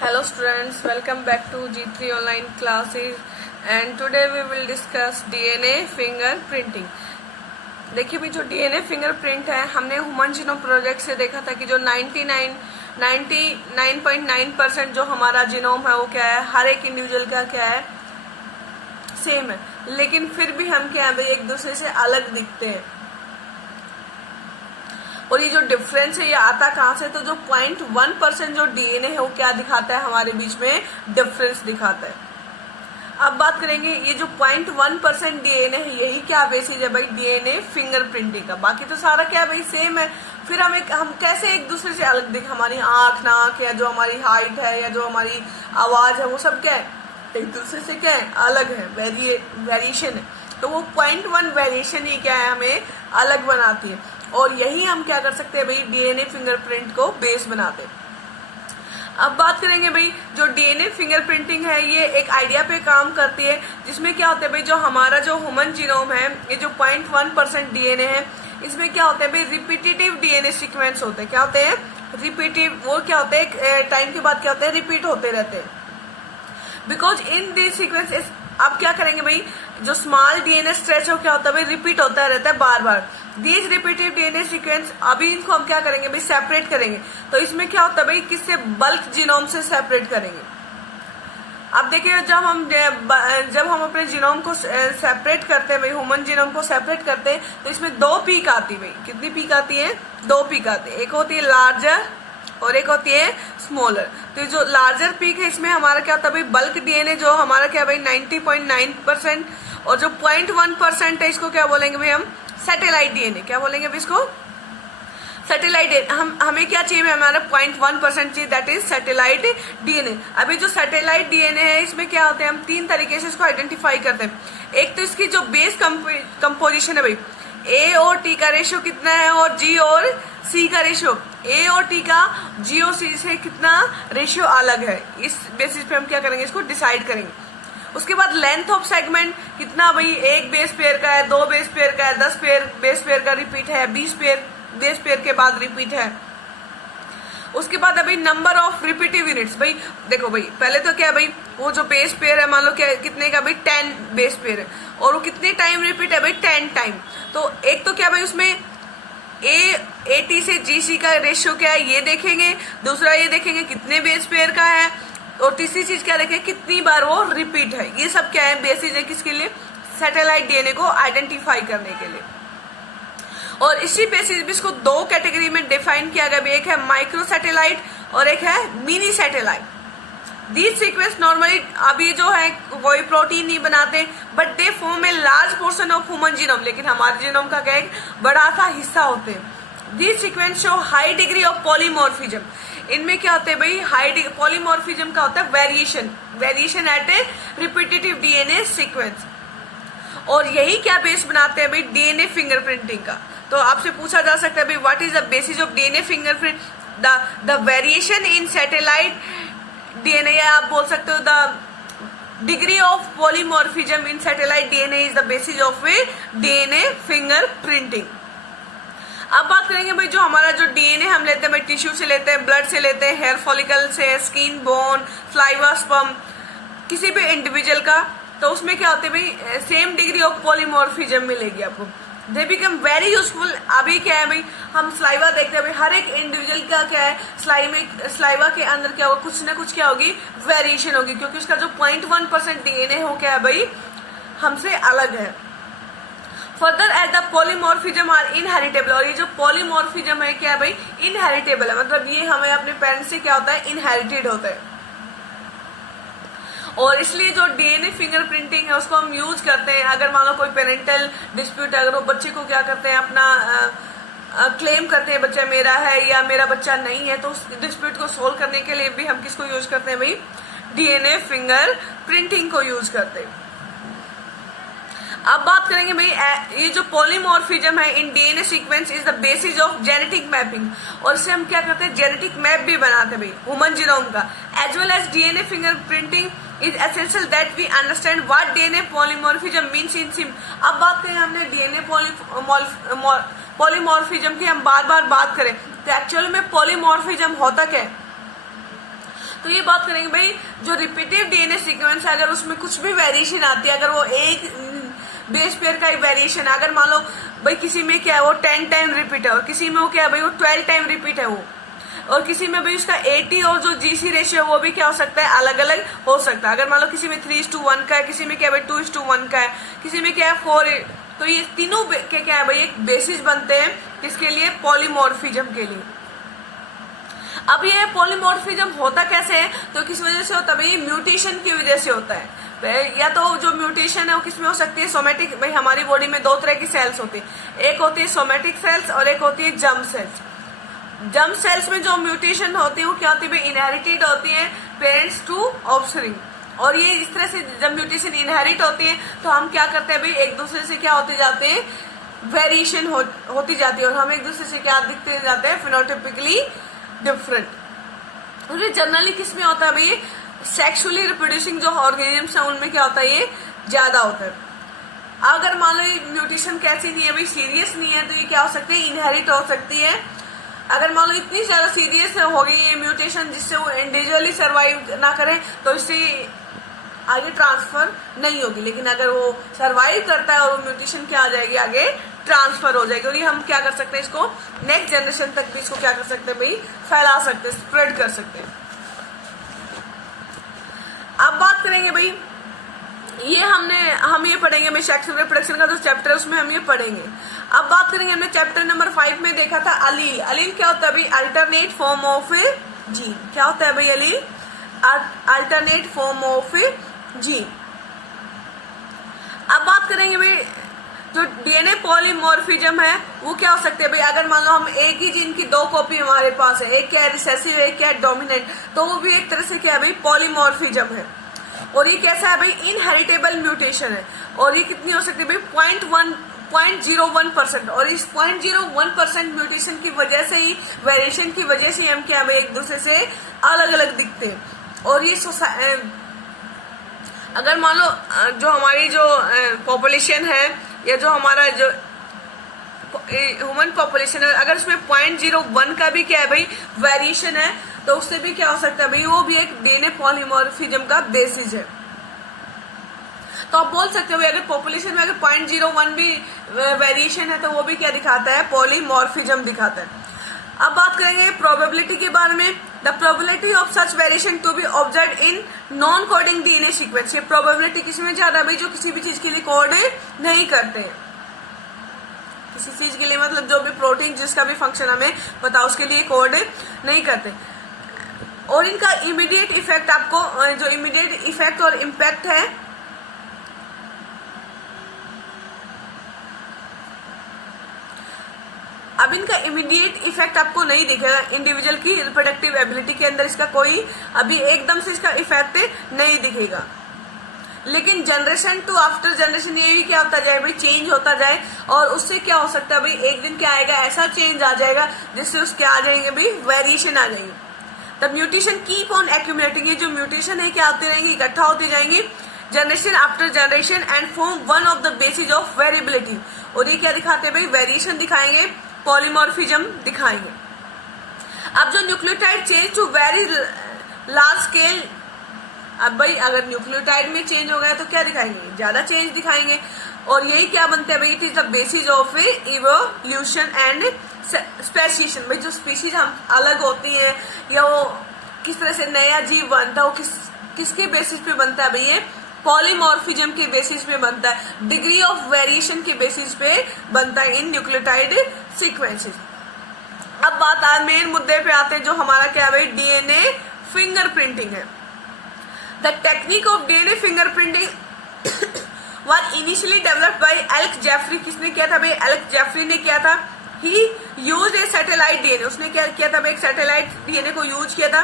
Hello students, welcome back to G3 online classes and today we will discuss DNA fingerprinting। देखिए भी जो DNA fingerprint है हमने human genome project से देखा था कि जो 99.9% जो हमारा जीनोम है वो क्या है, हर एक इंडिविजुअल का क्या है, सेम है, लेकिन फिर भी हम क्या है भाई एक दूसरे से अलग दिखते हैं। और ये जो डिफरेंस है ये आता कहाँ से, तो जो 0.1% जो डीएनए है वो क्या दिखाता है, हमारे बीच में डिफरेंस दिखाता है। अब बात करेंगे ये जो 0.1% डीएनए है यही क्या बेसिस है भाई डीएनए फिंगरप्रिंटिंग का। बाकी तो सारा क्या भाई सेम है। फिर हम कैसे एक दूसरे से अलग दिख, हमारी आंख नाक या जो हमारी हाइट है या जो हमारी आवाज है वो सब क्या है एक दूसरे से क्या है अलग है, वेरिएशन है। तो वो 0.1 वेरिएशन ही क्या है हमें अलग बनाती है और यही हम क्या कर सकते हैं भाई डीएनए फिंगरप्रिंट को बेस बनाते हैं। अब बात करेंगे भाई जो डीएनए फिंगरप्रिंटिंग है ये एक आइडिया पे काम करती है, जिसमें क्या होता है भाई जो हमारा जो ह्यूमन जीनोम है ये जो 0.1% डीएनए है इसमें क्या होता है भाई रिपीटेटिव डीएनए सीक्वेंस होते हैं। क्या होते हैं रिपीटिव, वो क्या होते हैं टाइम के बाद क्या होते हैं रिपीट होते रहते हैं। बिकॉज इन दिस सीक्वेंस अब क्या करेंगे भाई जो स्मॉल डीएनए स्ट्रेच हो क्या होता है भाई रिपीट होता रहता है बार बार। दीज रिपीटेड डीएनए सीक्वेंस अभी इनको हम क्या करेंगे भाई सेपरेट करेंगे। तो इसमें क्या होता है भाई किससे, बल्क जीनोम से सेपरेट करेंगे। अब देखिए जब हम अपने जीनोम को सेपरेट करते हैं भाई ह्यूमन जीनोम को सेपरेट करते हैं तो इसमें दो पीक आती है भाई। कितनी पीक आती है, दो पीक आती है। एक होती है लार्जर और एक होती है स्मॉलर। तो जो लार्जर पीक है इसमें हमारा क्या होता है भाई बल्क डीएनए जो हमारा क्या भाई 90.9% और जो 0.1% है इसको क्या बोलेंगे भाई हम सैटेलाइट डीएनए। क्या बोलेंगे भाई इसको सैटेलाइट। हमें क्या चाहिए, हमारा 0.1% चाहिए, दैट इज सैटेलाइट डीएनए। अभी जो सैटेलाइट डीएनए है इसमें क्या होते हैं हम तीन तरीके से इसको आइडेंटिफाई करते हैं। एक तो इसकी जो बेस कंपोजिशन है भाई ए और टी का रेशियो कितना है और जी और सी का रेशियो, ए और टी का जी और सी से कितना रेशियो अलग है, इस बेसिस पे हम क्या करेंगे इसको डिसाइड करेंगे। उसके बाद लेंथ ऑफ सेगमेंट कितना भाई, एक बेस पेयर का है, दो बेस पेयर का है, 10 बेस पेयर का रिपीट है, 20 बेस पेयर के बाद रिपीट है। उसके बाद अभी नंबर ऑफ रिपीटिव यूनिट्स। भाई देखो भाई पहले तो क्या भाई वो जो बेस पेयर है मान लो क्या कितने का भाई 10 बेस पेयर है और वो कितने टाइम रिपीट है भाई 10 टाइम। तो एक तो क्या भाई उसमें एटी से जीसी का रेशियो क्या है ये देखेंगे, दूसरा ये देखेंगे कितने बेस पेयर का है और तीसरी चीज क्या देखेंगे कितनी बार वो रिपीट है। ये सब क्या है बेसिस है किसके लिए, सैटेलाइट डीएनए को आइडेंटिफाई करने के लिए। और इसी बेसिस भी इसको दो कैटेगरी में डिफाइन किया गया, एक है माइक्रो सैटेलाइट और एक है mini satellite. These sequence normally अभी जो है कोई प्रोटीन नहीं बनाते but they form a large portion of human genome, लेकिन हमारे जीनोम का क्या एक बड़ा सा हिस्सा होते हैं। These sequence show high degree of polymorphism. इनमें क्या होता है भाई हाई पॉलीमॉर्फिज्म का होता है वेरिएशन एट ए रिपीटेटिव डीएनए सीक्वेंस। और यही क्या बेस बनाते हैं भाई डीएनए फिंगरप्रिंटिंग का। तो आपसे पूछा जा सकता है भाई what is the basis of DNA fingerprint, the variation in satellite DNA, या आप बोल सकते हो the degree of polymorphism in satellite DNA is the basis of A DNA fingerprinting. अब बात करेंगे भाई जो हमारा जो डीएनए हम लेते हैं भाई टिश्यू से लेते हैं, ब्लड से लेते हैं, हेयर फॉलिकल से, स्किन, बोन, स्लाइवा, स्पर्म, किसी भी इंडिविजुअल का, तो उसमें क्या होते हैं भाई सेम डिग्री ऑफ पॉलीमॉर्फिज्म मिलेगी आपको। They become very useful. अभी क्या है भाई हम स्लाइवा देखते हैं भाई हर एक इंडिविजुअल का क्या है स्लाइवा के अंदर क्या होगा कुछ ना कुछ क्या होगी वेरिएशन होगी, क्योंकि उसका जो 0.1% डीएनए हो क्या है भाई हमसे अलग है। Further as the polymorphism are inheritable. और ये जो पॉलीमॉर्फिज्म है क्या है भाई इनहेरिटेबल है, मतलब ये हमें अपने पेरेंट्स से क्या होता है इनहेरिटेड होता है। और इसलिए जो डीएनए फिंगरप्रिंटिंग है उसको हम यूज करते हैं अगर मान लो कोई पेरेंटल डिस्प्यूट, अगर वो बच्चे को क्या करते हैं अपना क्लेम करते हैं बच्चा मेरा है या मेरा बच्चा नहीं है, तो उस डिस्प्यूट को सोल्व करने के लिए भी हम किसको यूज करते हैं भाई डीएनए फिंगरप्रिंटिंग को यूज करते हैं। अब बात करेंगे भाई ये जो पॉलीमॉर्फिज्म है in DNA sequence is the basis of genetic mapping. और इससे हम क्या करते हैं जेनेटिक मैप भी बनाते हैं भाई ह्यूमन जीनोम का। As well as DNA fingerprinting is essential that we understand what DNA polymorphism means in सिम। अब बात करें हमने डीएनए पॉलीमॉर्फिज्म की हम बार बार बात करें तो एक्चुअल में पॉलीमॉर्फिज्म होता क्या है, तो ये बात करेंगे भाई जो रिपीटिव डीएनए सीक्वेंस है, अगर उसमें कुछ भी वेरिएशन आती है, अगर वो एक बेस पेयर का एक वेरिएशन है, अगर मान लो भाई किसी में क्या है वो 10 टाइम रिपीट है और किसी में वो क्या है भाई वो 12 टाइम रिपीट है वो, और किसी में भाई उसका 80 और जो जीसी रेशियो है वो भी क्या हो सकता है अलग अलग हो सकता है। अगर मान लो किसी में 3:1 का है, किसी में क्या है 2:1 का है, किसी में क्या है 4, तो ये तीनों के क्या है भाई एक बेसिस बनते हैं किसके लिए, पॉलीमॉर्फिज्म के लिए। अब ये पॉलीमॉर्फिज्म होता कैसे है, तो किस वजह से होता है भाई, म्यूटेशन की वजह से होता है। या तो जो म्यूटेशन है वो किसमें हो सकती है, सोमेटिक, भाई हमारी बॉडी में दो तरह की सेल्स होती है, एक होती है सोमेटिक सेल्स और एक होती है जर्म सेल्स। जर्म सेल्स में जो म्यूटेशन होती है वो क्या होती है, इनहेरिटेड होती है पेरेंट्स टू ऑफस्प्रिंग, और ये इस तरह से जब म्यूटेशन इनहेरिट होती है तो हम क्या करते हैं भाई एक दूसरे से क्या होते जाते हैं, वेरिएशन होती जाती है और हम एक दूसरे से क्या दिखते जाते हैं, फिनोटाइपिकली डिफरेंट। और ये जनरली किस में होता है भाई, सेक्सुअली रिप्रोड्यूसिंग जो ऑर्गेनिजम्स है उनमें क्या होता है ये ज्यादा होता है। अगर मान लो ये म्यूटेशन कैसी नहीं है भाई, सीरियस नहीं है, तो ये क्या हो सकती है, इनहेरिट हो सकती है। अगर मान लो इतनी ज्यादा सीरियस हो गई ये म्यूटेशन जिससे वो इंडिविजुअली सर्वाइव ना करे तो इससे आगे ट्रांसफर नहीं होगी, लेकिन अगर वो सर्वाइव करता है और वो म्यूटेशन क्या आ जाएगी, आगे ट्रांसफर हो जाएगी, और ये हम क्या कर सकते हैं, इसको नेक्स्ट जनरेशन तक भी इसको क्या कर सकते हैं भाई, फैला सकते हैं, स्प्रेड कर सकते हैं। अब बात करेंगे भाई ये हम ये पढ़ेंगे भाई सेक्सुअल रिप्रोडक्शन का जो चैप्टर है उसमें हम ये पढ़ेंगे। अब बात करेंगे, हमने चैप्टर नंबर 5 में देखा था अलील। अलील क्या होता है भाई, alternate form of a gene. क्या होता है भाई allele, alternate form of a gene. अब बात करेंगे भाई जो डीएनए पॉलीमॉर्फिज्म है वो क्या हो सकते हैं भाई, अगर मान लो हम एक ही जीन की दो कॉपी हमारे पास है, एक क्या है रिसेसिव, एक क्या है डोमिनेंट, तो वो भी एक तरह से क्या है भाई पॉलीमॉर्फिज्म है। और ये कैसा है भाई, इनहेरिटेबल म्यूटेशन है, और ये कितनी हो सकती है भाई 0.01%, और इस 0.01% म्यूटेशन की वजह से ही, वेरिएशन की वजह से हम क्या भाई एक दूसरे से अलग अलग दिखते हैं। और ये अगर मान लो जो हमारी जो पॉपुलेशन है या जो हमारा जो ह्यूमन पॉपुलेशन है, अगर उसमें 0.01 का भी क्या है भाई वेरिएशन है तो उससे भी क्या हो सकता है भाई, वो भी एक डीएनए पॉलीमॉर्फिज्म का बेसिस है। तो आप बोल सकते हो भाई अगर पॉपुलेशन में अगर 0.01 भी वेरिएशन है तो वो भी क्या दिखाता है, पॉलीमॉर्फिज्म दिखाता है। अब बात करेंगे प्रोबेबिलिटी के बारे में। The probability of such variation to be observe in non coding DNA sequence. ये प्रोबेबिलिटी किसमें ज्यादा है भाई, जो किसी भी चीज के लिए कोड नहीं करते, किसी चीज के लिए मतलब जो भी प्रोटीन जिसका भी फंक्शन हमें पता उसके लिए कोड नहीं करते। और इनका इमीडिएट इफेक्ट, आपको जो इमीडिएट इफेक्ट और इम्पैक्ट है, अब इनका इमीडिएट इफेक्ट आपको नहीं दिखेगा, इंडिविजुअल की रिप्रोडक्टिव एबिलिटी के अंदर इसका कोई अभी एकदम से इसका इफेक्ट नहीं दिखेगा, लेकिन जनरेशन टू आफ्टर जनरेशन ये भी क्या होता जाए भाई, चेंज होता जाए, और उससे क्या हो सकता है भाई एक दिन क्या आएगा, ऐसा चेंज आ जाएगा जिससे उसके आ जाएंगे भाई वेरिएशन आ जाएंगे। The mutation keep on accumulating, ये जो म्यूटेशन है क्या आती रहेंगी, इकट्ठा होती जाएंगी generation after generation and form one of the basis of variability. और ये क्या दिखाते हैं भाई, वेरिएशन दिखाएंगे, पॉलीमॉर्फिज्म दिखाएंगे। अब जो nucleotide change to very large scale, अब भाई अगर न्यूक्लियोटाइड में चेंज हो गया तो क्या दिखाएंगे, ज्यादा चेंज दिखाएंगे, और यही क्या बनते हैं भाई, it is the basis of evolution and speciation. भाई जो स्पीशीज हम अलग होती हैं या वो किस तरह से नया जीव बनता है, वो किसके बेसिस पे बनता है भाई, ये पॉलीमॉर्फिज्म के बेसिस पे बनता है, डिग्री ऑफ वेरिएशन के बेसिस पे बनता है इन न्यूक्लियोटाइड सीक्वेंसेस। अब बात मेन मुद्दे पे आते हैं जो हमारा क्या है भाई, डीएनए फिंगरप्रिंटिंग है। The technique of DNA fingerprinting was initially developed by Alex Jeffrey. किसने किया था भाई, एलेक्स जेफरी ने किया था। He used a satellite DNA, उसने क्या किया था भाई, एक सैटेलाइट डीएनए को यूज किया था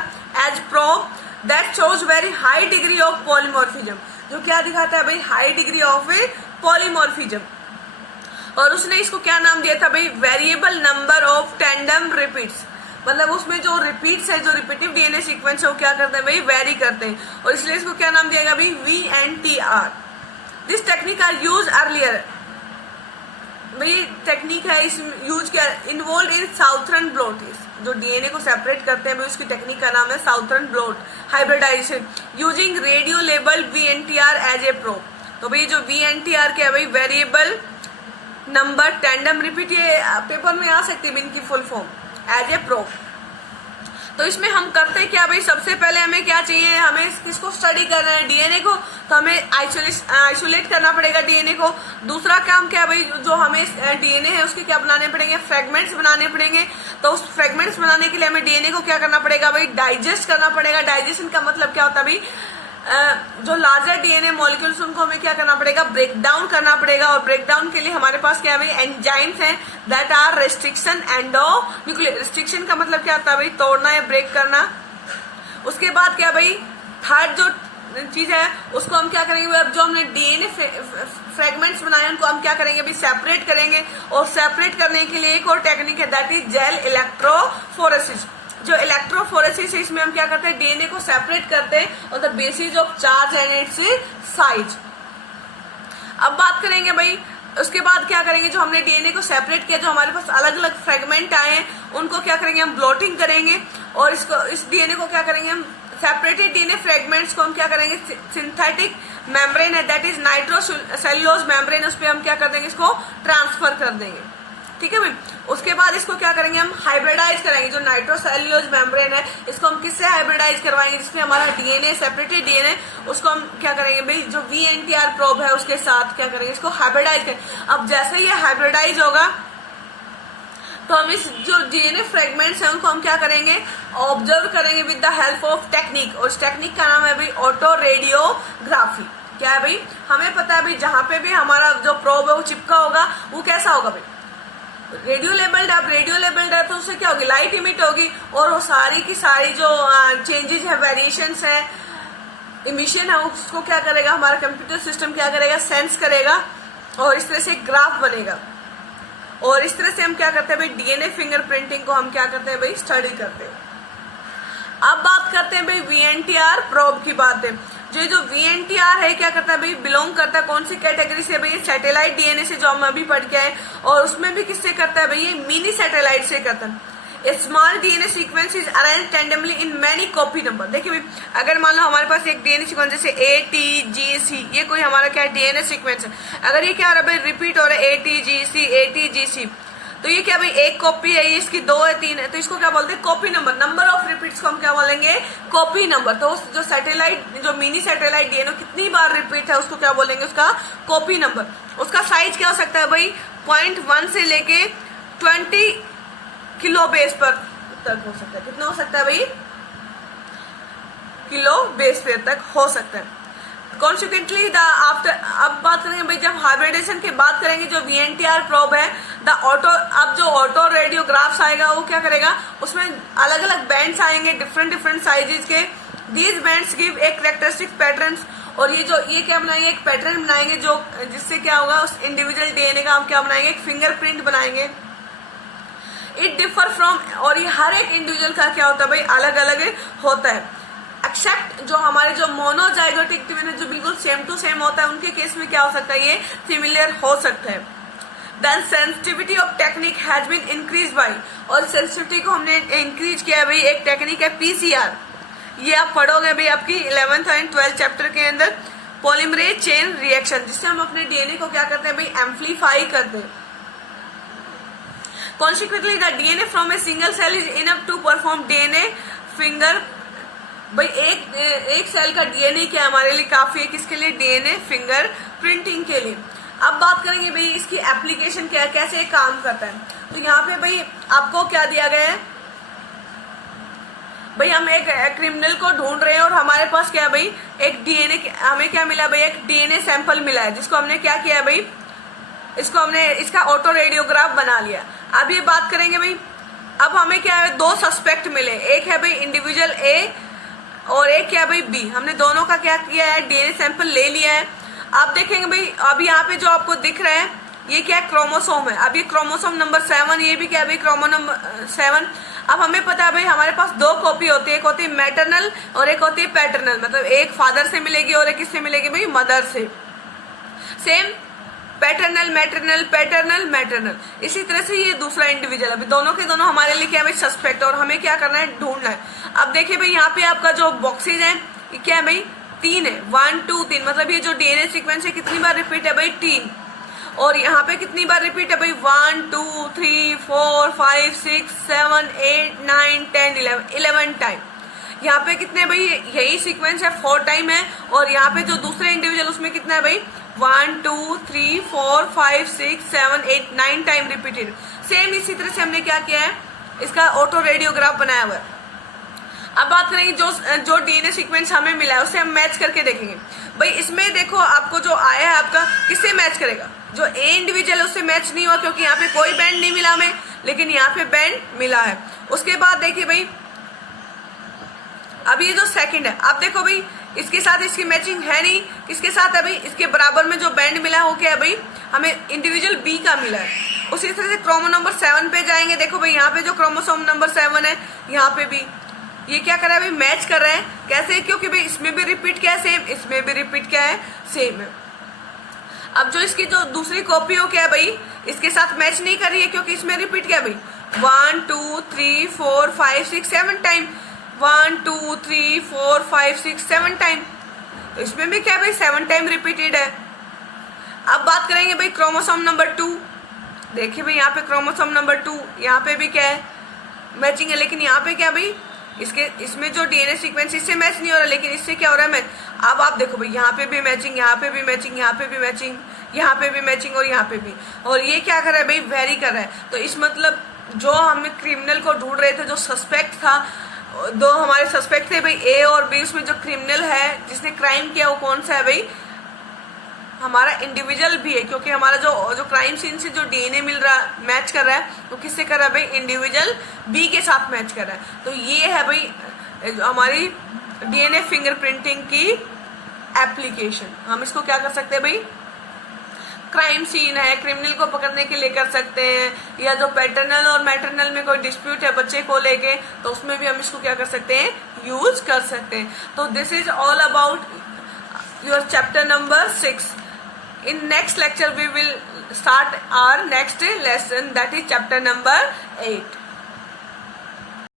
as probe that shows very high degree of polymorphism, जो क्या दिखाता है भाई, high degree of a polymorphism. और उसने इसको क्या नाम दिया था भाई, variable number of tandem repeats, मतलब उसमें जो रिपीट्स है, जो रिपीटिव डीएनए सीक्वेंस है वो क्या करते हैं भाई, वेरी करते हैं, और इसलिए इसको क्या नाम दिया गया भाई, VNTR। This technique are use earlier, भाई टेक्निक है इस यूज किया, इन्वॉल्व इन साउथर्न ब्लॉटिस, जो डीएनए को सेपरेट करते हैं भाई उसकी टेक्निक का नाम है southern blot hybridization using radio label VNTR as a probe. तो भाई जो वीएनटीआर क्या है भाई, वेरिएबल नंबर टैंडम रिपीट, ये पेपर में आ सकती है इनकी full form as a probe. तो इसमें हम करते क्या भाई, सबसे पहले हमें क्या चाहिए, हमें किसको स्टडी करना है, डीएनए को, तो हमें आइसोलेट करना पड़ेगा डीएनए को। दूसरा काम क्या भाई, जो हमें डीएनए है उसके क्या बनाने पड़ेंगे, फ्रेगमेंट्स बनाने पड़ेंगे। तो उस फ्रेगमेंट्स बनाने के लिए हमें डीएनए को क्या करना पड़ेगा भाई, डाइजेस्ट करना पड़ेगा। डाइजेशन का मतलब क्या होता है भाई, जो लार्जर डीएनए मॉलिक्यूल्स उनको हमें क्या करना पड़ेगा, ब्रेक डाउन करना पड़ेगा। और ब्रेक डाउन के लिए हमारे पास क्या है भाई, एंजाइम्स हैं दैट आर रेस्ट्रिक्शन एंडोन्यूक्लियर। रिस्ट्रिक्शन का मतलब क्या होता है भाई, तोड़ना या ब्रेक करना। उसके बाद क्या भाई, थर्ड जो चीज है उसको हम क्या करेंगे, अब जो हमने डीएनए फ्रेगमेंट्स बनाए उनको हम क्या करेंगे भाई, सेपरेट करेंगे। और सेपरेट करने के लिए एक और टेक्निक है दैट इज जेल इलेक्ट्रोफोरेसिस। जो इलेक्ट्रोफोरेसिस है इसमें हम क्या करते हैं, डीएनए को सेपरेट करते हैं on the basis of charge and it's size. अब बात करेंगे भाई, उसके बाद क्या करेंगे, जो हमने डीएनए को सेपरेट किया, जो हमारे पास अलग अलग फ्रेगमेंट आए हैं उनको क्या करेंगे, हम ब्लॉटिंग करेंगे। और इस डीएनए को क्या करेंगे, हम सेपरेटेड डीएनए फ्रेगमेंट्स को हम क्या करेंगे, सिंथेटिक मेम्ब्रेन है दैट इज नाइट्रोसेल्यूलोज मेम्ब्रेन, उस पर हम क्या कर देंगे, इसको ट्रांसफर कर देंगे। ठीक है भाई। उसके बाद इसको क्या करेंगे, हम हाइब्रिडाइज करेंगे। जो नाइट्रोसेल्यूलोज मेम्ब्रेन है इसको हम किससे हाइब्रिडाइज करवाएंगे, जिसमें हमारा डीएनए सेपरेटेड डीएनए, उसको हम क्या करेंगे भाई, जो वीएनटीआर प्रोब है उसके साथ क्या करेंगे, इसको हाइब्रिडाइज करेंगे। अब जैसे ये हाइब्रिडाइज होगा तो हम इस जो डीएनए फ्रेगमेंट्स हैं उनको हम क्या करेंगे, ऑब्जर्व करेंगे with the help of technique. और उस टेक्निक का नाम है भाई ऑटो रेडियोग्राफी। क्या है भाई, हमें पता है भाई जहां पे भी हमारा जो प्रोब है वो चिपका होगा वो कैसा होगा भाई, रेडियो लेबल्ड। अब रेडियो लेबल्ड है तो उससे क्या होगी, लाइट इमिट होगी। और वो सारी की सारी जो चेंजेस है, वेरिएशंस है, इमिशन है, उसको क्या करेगा हमारा कंप्यूटर सिस्टम, क्या करेगा, सेंस करेगा। और इस तरह से ग्राफ बनेगा। और इस तरह से हम क्या करते हैं भाई, डीएनए फिंगरप्रिंटिंग को हम क्या करते हैं भाई, स्टडी करते हैं। अब बात करते हैं भाई वीएनटीआर प्रोब की बात है। जो वीएनटीआर है क्या करता है भाई, बिलोंग करता है कौन सी कैटेगरी से भाई, सैटेलाइट डीएनए से, जो हम अभी पढ़ के आए। और उसमें भी किससे करता है भाई, ये मिनी सैटेलाइट से करता है। A small DNA sequence is arrange tandemly in many copy number. देखिए भाई, अगर मान लो हमारे पास एक डीएनए सीक्वेंस जैसे ATGC, ये कोई हमारा क्या डीएनए सीक्वेंस है। अगर ये क्या हो रहा है भाई, रिपीट हो रहा है ATGC, तो ये क्या भाई, एक कॉपी है, ये इसकी 2 है 3 है, तो इसको क्या बोलते हैं, copy number. Number of repeats को हम क्या बोलेंगे, कॉपी नंबर। तो जो सैटेलाइट, जो मिनी सैटेलाइट डीएनए कितनी बार रिपीट है उसको क्या बोलेंगे, उसका कॉपी नंबर। उसका साइज क्या हो सकता है भाई, 0.1 से लेके 20 किलो बेस पर तक हो सकता है। कितना हो सकता है भाई, किलो बेस पेयर तक हो सकता है। कॉन्सिक्वेंटली अब बात करेंगे भाई, जब हाइब्रिडेशन की बात करेंगे, जो वीएनटीआर प्रोब है अब जो ऑटो रेडियोग्राफ्स आएगा वो क्या करेगा, उसमें अलग अलग बैंड्स आएंगे डिफरेंट साइजेस के। दीज बैंड्स गिव एक कैरेक्टरिस्टिक पैटर्न्स। और ये क्या बनाएंगे, एक पैटर्न बनाएंगे जो जिससे क्या होगा, उस इंडिविजुअल डीएनए का हम क्या बनाएंगे, एक फिंगरप्रिंट बनाएंगे। इट डिफर फ्रॉम, और ये हर एक इंडिविजुअल का क्या होता है भाई, अलग अलग होता है। एक्सेप्ट जो हमारे जो मोनोजाइगोटिक ट्विन है, जो बिल्कुल सेम टू सेम होता है, उनके केस में क्या हो सकता है, ये सिमिलर हो सकता है। Then sensitivity of technique has been increase by, और सेंसिटिविटी को हमने इंक्रीज किया है भाई, एक टेक्निक है PCR। ये आप पढ़ोगे भाई आपकी 11th एंड 12th चैप्टर के अंदर, पॉलीमरेज चेन रिएक्शन, जिससे हम अपने डीएनए को क्या करते हैं भाई, एम्पलीफाई करते हैं। Consequently, the DNA from a single cell is enough to perform DNA finger। भाई एक सेल का डीएनए क्या हमारे लिए काफी है, किसके लिए, डीएनए फिंगर प्रिंटिंग के लिए। अब बात करेंगे भाई इसकी एप्लीकेशन क्या है, कैसे ये काम करता है। तो यहाँ पे भाई आपको क्या दिया गया है भाई, हम एक क्रिमिनल को ढूंढ रहे हैं और हमारे पास क्या है भाई, एक डीएनए, हमें क्या मिला भाई, एक डीएनए सैंपल मिला है, जिसको हमने क्या किया है भाई, इसको हमने इसका ऑटो रेडियोग्राफ बना लिया। अब ये बात करेंगे भाई, अब हमें क्या है, 2 सस्पेक्ट मिले, एक है भाई इंडिविजुअल A और एक क्या है भाई B। हमने दोनों का क्या किया है, डीएनए सैंपल ले लिया है। आप देखेंगे भाई, अब यहाँ पे जो आपको दिख रहा है ये क्या है, क्रोमोसोम है। अब ये क्रोमोसोम नंबर 7, ये भी क्या है भाई, क्रोमो नंबर 7। अब हमें पता है भाई हमारे पास 2 कॉपी होती है, एक होती है मैटरनल और एक होती है पैटर्नल, मतलब एक फादर से मिलेगी और एक किससे मिलेगी भाई, मदर से। Same paternal maternal, paternal maternal. इसी तरह से ये दूसरा इंडिविजुअल, अभी दोनों के दोनों हमारे लिए क्या है भाई, सस्पेक्ट, और हमें क्या करना है, ढूंढना है। अब देखिए भाई यहाँ पे आपका जो बॉक्सेज है ये क्या है भाई, 3 है, 1 2 3, मतलब ये जो डीएनए सीक्वेंस है कितनी बार रिपीट है भाई, 3। और यहाँ पे कितनी बार रिपीट है भाई, 1 2 3 4 5 6 7 8 9 10 11 टाइम। यहाँ पे कितने भाई, यही सीक्वेंस है 4 टाइम है, और यहाँ पे जो दूसरे इंडिविजुअल उसमें कितना है भाई, 1 2 3 4 5 6 7 8 9 टाइम रिपीटेड। सेम इसी तरह से हमने क्या किया है, इसका ऑटो रेडियोग्राफ बनाया हुआ है। अब बात करेंगे जो डीएनए सीक्वेंस हमें मिला है उसे हम मैच करके देखेंगे। भाई इसमें देखो आपको जो आया है आपका, किससे मैच करेगा, जो ए इंडिविजुअल है उससे मैच नहीं हुआ क्योंकि यहाँ पे कोई बैंड नहीं मिला हमें, लेकिन यहाँ पे बैंड मिला है। उसके बाद देखिए भाई अब ये जो सेकंड है, अब देखो भाई इसके साथ इसकी मैचिंग है नहीं, किसके साथ है भाई, इसके बराबर में जो बैंड मिला है वो क्या है भाई, हमें इंडिविजुअल बी का मिला है। उसी तरह से क्रोमो नंबर 7 पे जाएंगे, देखो भाई यहाँ पे जो क्रोमोसोम नंबर 7 है यहाँ पे भी ये क्या कर रहा है भाई, मैच कर रहा है। कैसे, क्योंकि भाई इसमें भी रिपीट क्या है, सेम, इसमें भी रिपीट क्या है, सेम है। अब जो इसकी जो दूसरी कॉपी हो क्या है भाई, इसके साथ मैच नहीं कर रही है क्योंकि इसमें रिपीट क्या है भाई, 1 2 3 4 5 6 7 टाइम, 1 2 3 4 5 6 7 टाइम, तो इसमें भी क्या है भाई, 7 टाइम रिपीटेड है। अब बात करेंगे भाई क्रोमोसोम नंबर 2, देखिए भाई यहाँ पे क्रोमोसोम नंबर 2 यहाँ पे भी क्या है, मैचिंग है, लेकिन यहाँ पे क्या भाई, इसमें जो डीएनए सीक्वेंस इससे मैच नहीं हो रहा, लेकिन इससे क्या हो रहा है मैच। अब आप देखो भाई यहाँ पे भी मैचिंग, यहाँ पे भी मैचिंग, यहाँ पे भी मैचिंग, यहाँ पे भी मैचिंग, और यहाँ पे भी, और ये क्या कर रहा है भाई, वेरी कर रहा है। तो इस मतलब जो हम क्रिमिनल को ढूंढ रहे थे, जो सस्पेक्ट था, दो हमारे सस्पेक्ट थे भाई ए और बी, उसमें जो क्रिमिनल है जिसने क्राइम किया वो कौन सा है भाई, हमारा इंडिविजुअल भी है, क्योंकि हमारा जो क्राइम सीन से जो डीएनए मिल रहा है, मैच कर रहा है, वो किससे कर रहा है भाई, इंडिविजुअल बी के साथ मैच कर रहा है। तो ये है भाई हमारी डीएनए फिंगरप्रिंटिंग की एप्लीकेशन। हम इसको क्या कर सकते हैं भाई, क्राइम सीन है, क्रिमिनल को पकड़ने के लिए कर सकते हैं, या जो पैटर्नल और मैटरनल में कोई डिस्प्यूट है बच्चे को लेके, तो उसमें भी हम इसको क्या कर सकते हैं, यूज कर सकते हैं। तो this is all about your chapter number 6. In next lecture we will start our next lesson, that is chapter number 8.